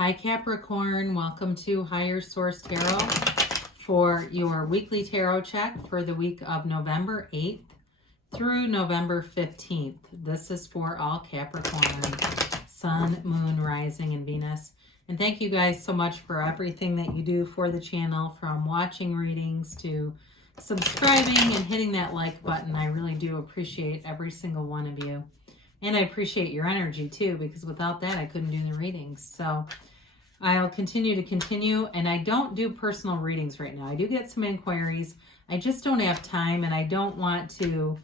Hi Capricorn, welcome to Higher Source Tarot for your weekly tarot check for the week of November 8th through November 15th. This is for all Capricorn, Sun, Moon, Rising, and Venus. And thank you guys so much for everything that you do for the channel, from watching readings to subscribing and hitting that like button. I really do appreciate every single one of you. And I appreciate your energy too, because without that, I couldn't do the readings. So I'll continue. And I don't do personal readings right now. I do get some inquiries. I just don't have time, and I don't want to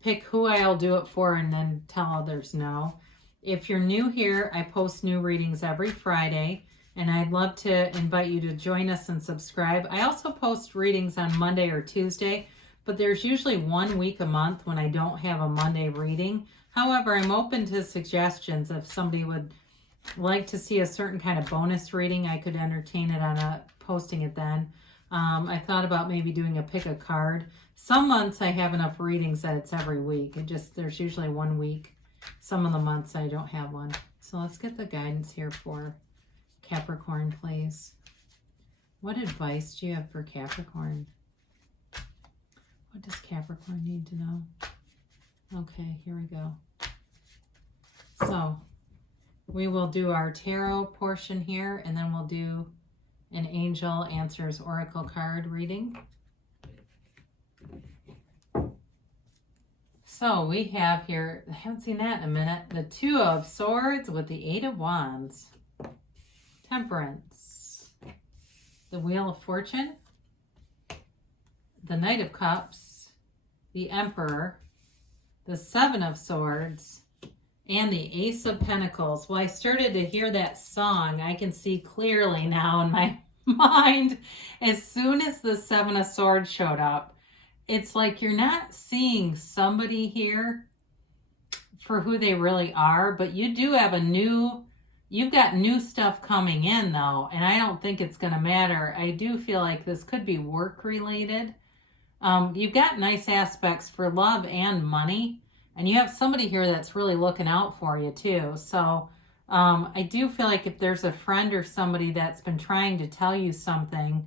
pick who I'll do it for and then tell others no. If you're new here, I post new readings every Friday, and I'd love to invite you to join us and subscribe. I also post readings on Monday or Tuesday, but there's usually 1 week a month when I don't have a Monday reading. However, I'm open to suggestions. If somebody would like to see a certain kind of bonus reading, I could entertain it on posting it then. I thought about maybe doing a pick a card. Some months I have enough readings that it's every week. There's usually 1 week. Some of the months I don't have one. So let's get the guidance here for Capricorn, please. What advice do you have for Capricorn? What does Capricorn need to know? Okay, here we go. So we will do our tarot portion here, and then we'll do an Angel Answers Oracle card reading. So we have here, I haven't seen that in a minute, the Two of Swords with the Eight of Wands, Temperance, the Wheel of Fortune, the Knight of Cups, the Emperor, the Seven of Swords, and the Ace of Pentacles. Well, I started to hear that song. I can see clearly now in my mind. As soon as the Seven of Swords showed up, it's like you're not seeing somebody here for who they really are, but you do have you've got new stuff coming in though, and I don't think it's going to matter. I do feel like this could be work related. You've got nice aspects for love and money, and you have somebody here that's really looking out for you too. So I do feel like if there's a friend or somebody that's been trying to tell you something,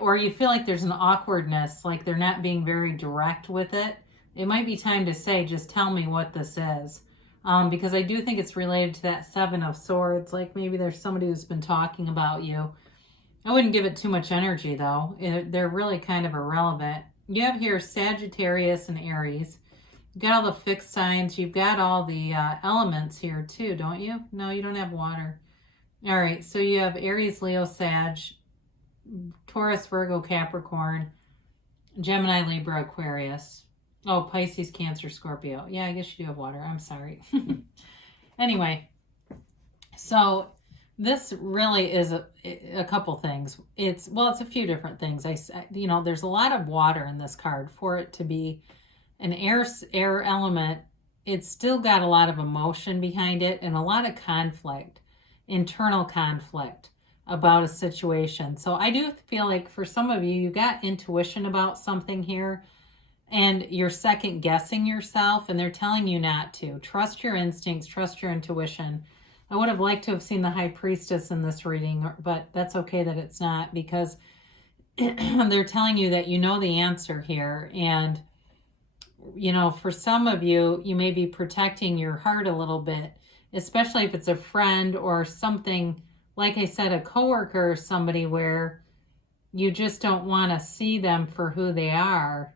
or you feel like there's an awkwardness, like they're not being very direct with it, it might be time to say, just tell me what this is. Because I do think it's related to that Seven of Swords. Like maybe there's somebody who's been talking about you. I wouldn't give it too much energy though. They're really kind of irrelevant. You have here Sagittarius and Aries. You've got all the fixed signs. You've got all the elements here too, don't you? No, you don't have water. All right, so you have Aries, Leo, Sag, Taurus, Virgo, Capricorn, Gemini, Libra, Aquarius. Oh, Pisces, Cancer, Scorpio. Yeah, I guess you do have water. I'm sorry. Anyway, so this really is a couple things. It's a few different things. There's a lot of water in this card. For it to be an air element, it's still got a lot of emotion behind it and a lot of conflict, internal conflict about a situation. So I do feel like for some of you, you got intuition about something here, and you're second guessing yourself, and they're telling you not to. Trust your instincts, trust your intuition. I would have liked to have seen the High Priestess in this reading, but that's okay that it's not, because they're telling you that you know the answer here. And, for some of you, you may be protecting your heart a little bit, especially if it's a friend or something, like I said, a coworker or somebody where you just don't want to see them for who they are.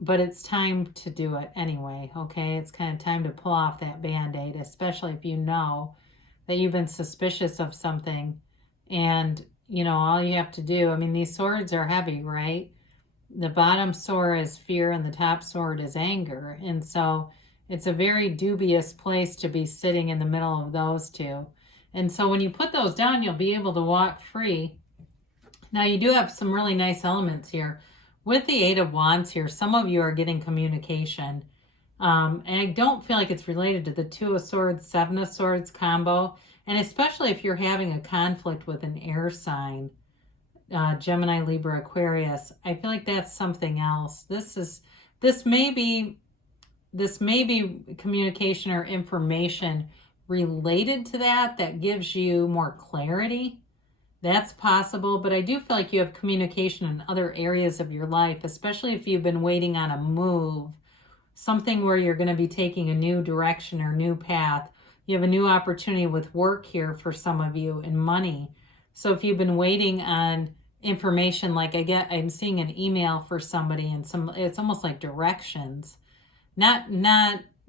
But it's time to do it anyway, okay? It's kind of time to pull off that Band-Aid, especially if you know that you've been suspicious of something. And, all you have to do, these swords are heavy, right? The bottom sword is fear and the top sword is anger. And so it's a very dubious place to be sitting in the middle of those two. And so when you put those down, you'll be able to walk free. Now, you do have some really nice elements here. With the Eight of Wands here, some of you are getting communication. And I don't feel like it's related to the Two of Swords, Seven of Swords combo. And especially if you're having a conflict with an air sign, Gemini, Libra, Aquarius, I feel like that's something else. This may be communication or information related to that that gives you more clarity. That's possible, but I do feel like you have communication in other areas of your life, especially if you've been waiting on a move, something where you're going to be taking a new direction or new path. You have a new opportunity with work here for some of you, and money. So if you've been waiting on information, like I'm seeing an email for somebody, and it's almost like directions, not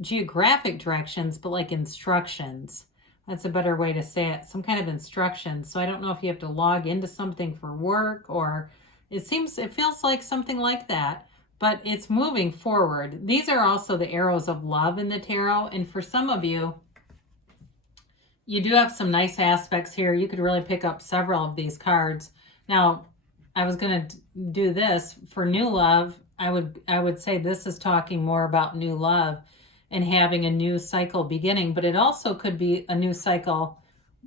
geographic directions, but like instructions. That's a better way to say it. Some kind of instructions. So I don't know if you have to log into something for work, or it feels like something like that, but it's moving forward. These are also the arrows of love in the tarot. And for some of you, you do have some nice aspects here. You could really pick up several of these cards. Now, I was going to do this for new love. I would say this is talking more about new love and having a new cycle beginning, but it also could be a new cycle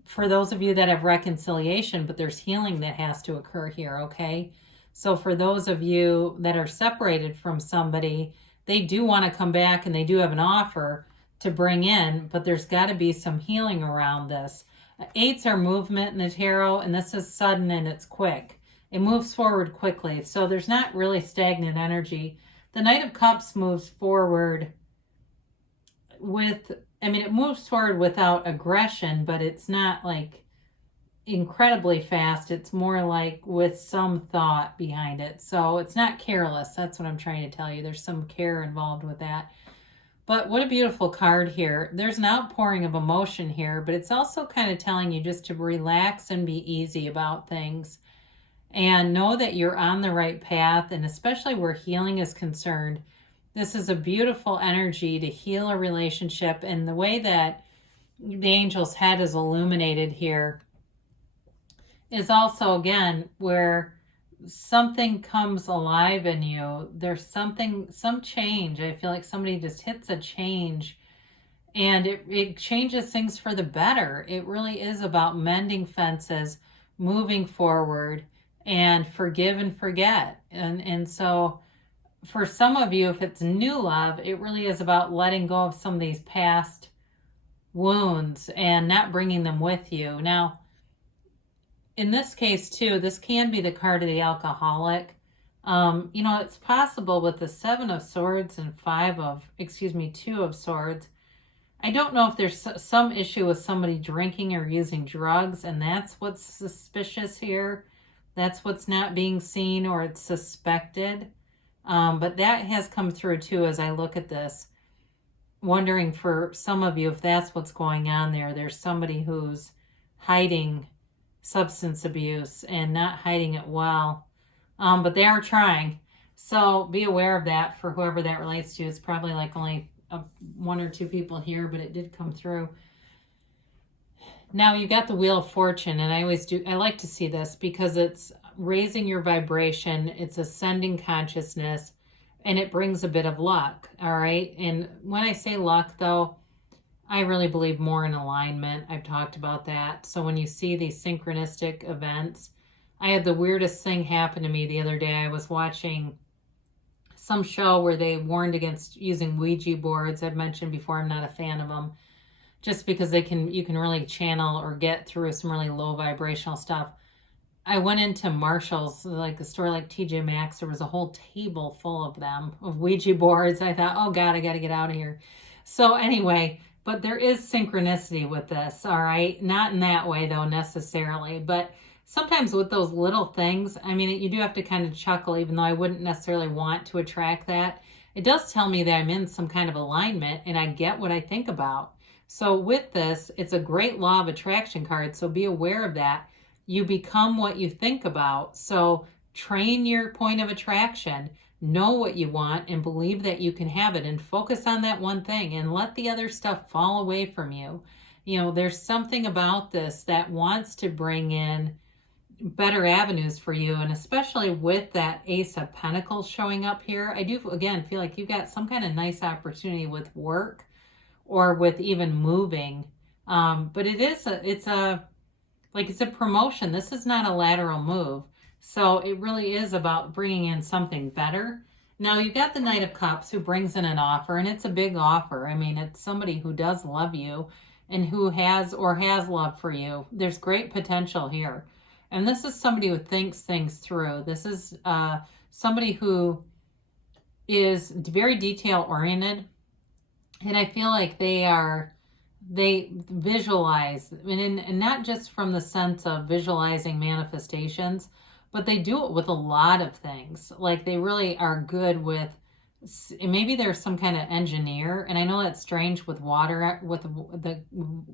for those of you that have reconciliation, but there's healing that has to occur here, okay? So for those of you that are separated from somebody, they do want to come back and they do have an offer to bring in, but there's got to be some healing around this. Eights are movement in the tarot, and this is sudden and it's quick. It moves forward quickly, so there's not really stagnant energy. The Knight of Cups moves forward it moves forward without aggression, but it's not like incredibly fast. It's more like with some thought behind it. So it's not careless. That's what I'm trying to tell you. There's some care involved with that. But what a beautiful card here. There's an outpouring of emotion here, but it's also kind of telling you just to relax and be easy about things and know that you're on the right path. And especially where healing is concerned, this is a beautiful energy to heal a relationship. And the way that the angel's head is illuminated here is also, again, where something comes alive in you. There's some change. I feel like somebody just hits a change, and it changes things for the better. It really is about mending fences, moving forward, and forgive and forget. And so for some of you, if it's new love, it really is about letting go of some of these past wounds and not bringing them with you. Now, in this case too, this can be the card of the alcoholic. It's possible with the Seven of Swords and Two of Swords. I don't know if there's some issue with somebody drinking or using drugs, and that's what's suspicious here. That's what's not being seen, or it's suspected. But that has come through too as I look at this, wondering for some of you if that's what's going on there. There's somebody who's hiding substance abuse and not hiding it well, but they are trying. So be aware of that for whoever that relates to. It's probably like only one or two people here, but it did come through. Now you got the Wheel of Fortune, and I like to see this because it's raising your vibration, it's ascending consciousness, and it brings a bit of luck, all right? And when I say luck, though, I really believe more in alignment. I've talked about that. So when you see these synchronistic events, I had the weirdest thing happen to me the other day. I was watching some show where they warned against using Ouija boards. I've mentioned before, I'm not a fan of them, just because you can really channel or get through some really low vibrational stuff. I went into Marshall's, like a store like TJ Maxx. There was a whole table full of them, of Ouija boards. I thought, oh God, I got to get out of here. So anyway, but there is synchronicity with this, all right? Not in that way, though, necessarily. But sometimes with those little things, you do have to kind of chuckle, even though I wouldn't necessarily want to attract that. It does tell me that I'm in some kind of alignment, and I get what I think about. So with this, it's a great law of attraction card, so be aware of that. You become what you think about. So train your point of attraction. Know what you want and believe that you can have it, and focus on that one thing and let the other stuff fall away from you. There's something about this that wants to bring in better avenues for you, and especially with that Ace of Pentacles showing up here, I do, again, feel like you've got some kind of nice opportunity with work or with even moving. But it's a promotion. This is not a lateral move. So it really is about bringing in something better. Now you've got the Knight of Cups who brings in an offer, and it's a big offer. It's somebody who does love you and who has love for you. There's great potential here. And this is somebody who thinks things through. This is somebody who is very detail oriented. And I feel like they visualize, and not just from the sense of visualizing manifestations, but they do it with a lot of things. Like they really are good with, maybe there's some kind of engineer. And I know that's strange with water, with the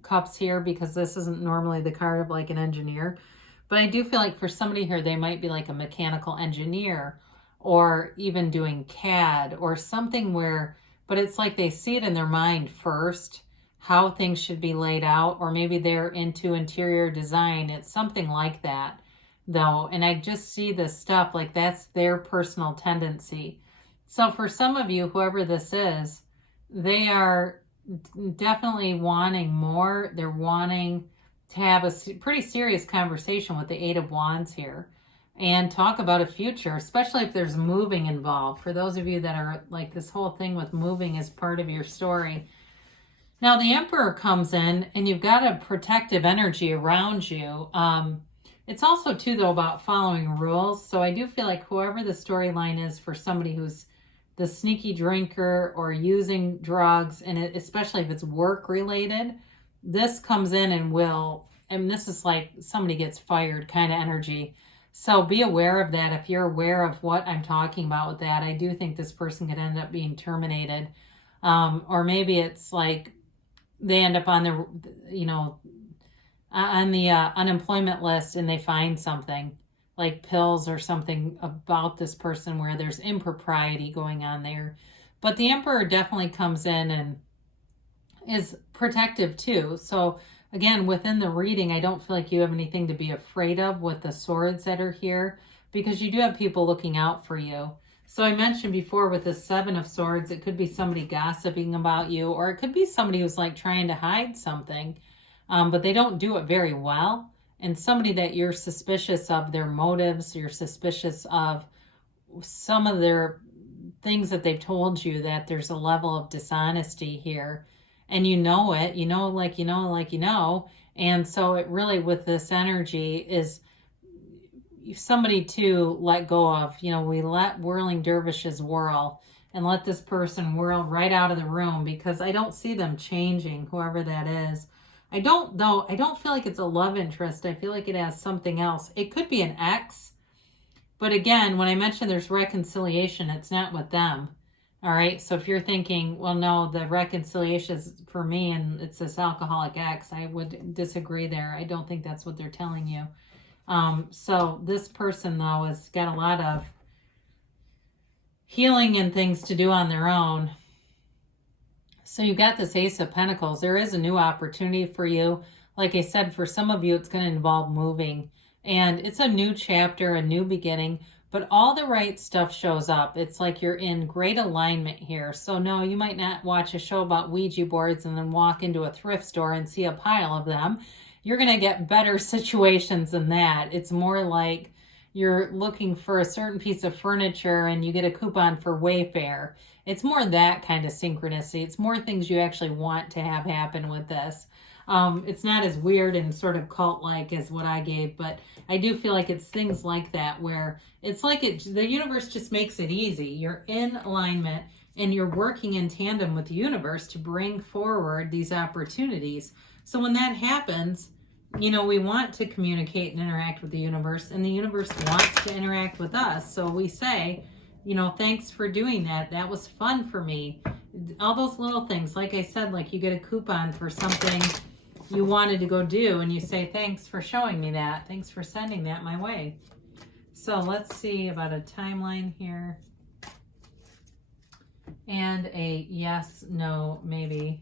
cups here, because this isn't normally the card of like an engineer. But I do feel like for somebody here, they might be like a mechanical engineer, or even doing CAD or something where, but it's like they see it in their mind first, how things should be laid out, or maybe they're into interior design. It's something like that though. And I just see this stuff like that's their personal tendency. So for some of you, whoever this is, they are definitely wanting more. They're wanting to have a pretty serious conversation with the Eight of Wands here and talk about a future, especially if there's moving involved. For those of you that are like, this whole thing with moving is part of your story. Now the Emperor comes in and you've got a protective energy around you. It's also too though about following rules. So I do feel like whoever the storyline is for somebody who's the sneaky drinker or using drugs, and especially if it's work related, this comes in and this is like somebody gets fired kind of energy. So be aware of that. If you're aware of what I'm talking about with that, I do think this person could end up being terminated. Or maybe it's like they end up on the, on the unemployment list and they find something like pills or something about this person where there's impropriety going on there. But the Emperor definitely comes in and is protective too. So again, within the reading, I don't feel like you have anything to be afraid of with the swords that are here, because you do have people looking out for you. So I mentioned before with the Seven of Swords, it could be somebody gossiping about you, or it could be somebody who's like trying to hide something, but they don't do it very well. And somebody that you're suspicious of their motives, you're suspicious of some of their things that they've told you, that there's a level of dishonesty here. And you know it, And so it really, with this energy, is somebody to let go of. We let whirling dervishes whirl and let this person whirl right out of the room, because I don't see them changing, whoever that is. I don't feel like it's a love interest. I feel like it has something else. It could be an ex. But again, when I mentioned there's reconciliation, it's not with them. All right. So if you're thinking, well, no, the reconciliation is for me and it's this alcoholic ex, I would disagree there. I don't think that's what they're telling you. So this person though has got a lot of healing and things to do on their own. So you got this Ace of Pentacles. There is a new opportunity for you. Like I said, for some of you, it's going to involve moving. And it's a new chapter, a new beginning. But all the right stuff shows up. It's like you're in great alignment here. So no, you might not watch a show about Ouija boards and then walk into a thrift store and see a pile of them. You're going to get better situations than that. It's more like you're looking for a certain piece of furniture and you get a coupon for Wayfair. It's more that kind of synchronicity. It's more things you actually want to have happen with this. It's not as weird and sort of cult-like as what I gave, but I do feel like it's things like that where it's like the universe just makes it easy. You're in alignment and you're working in tandem with the universe to bring forward these opportunities. So when that happens, we want to communicate and interact with the universe, and the universe wants to interact with us. So we say, thanks for doing that. That was fun for me. All those little things. Like I said, like you get a coupon for something you wanted to go do, and you say, thanks for showing me that. Thanks for sending that my way. So let's see about a timeline here. And a yes, no, maybe.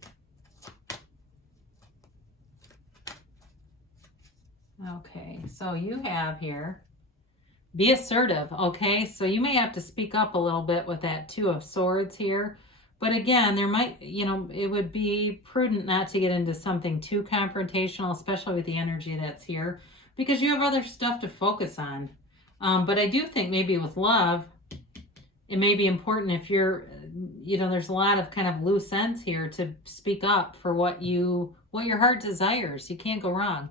Okay, so you have here, be assertive, okay? So you may have to speak up a little bit with that Two of Swords here. But again, there might, it would be prudent not to get into something too confrontational, especially with the energy that's here, because you have other stuff to focus on. But I do think maybe with love, it may be important if you're, there's a lot of kind of loose ends here to speak up for what you what your heart desires. You can't go wrong.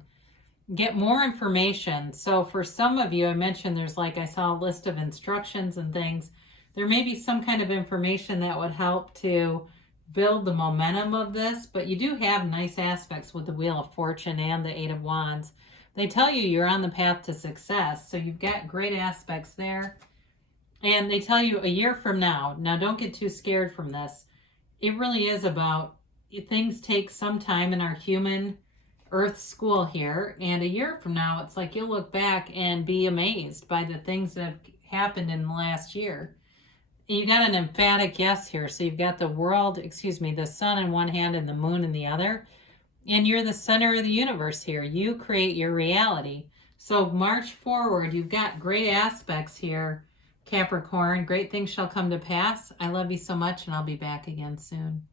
Get more information. So for some of you, I mentioned there's, like, I saw a list of instructions and things. There may be some kind of information that would help to build the momentum of this, but you do have nice aspects with the Wheel of Fortune and the Eight of Wands. They tell you you're on the path to success, so you've got great aspects there. And they tell you a year from now don't get too scared from this. It really is about, things take some time in our human earth school here, and a year from now, it's like you'll look back and be amazed by the things that have happened in the last year. You got an emphatic yes here. So you've got the world, the sun in one hand and the moon in the other. And you're the center of the universe here. You create your reality. So march forward. You've got great aspects here, Capricorn. Great things shall come to pass. I love you so much, and I'll be back again soon.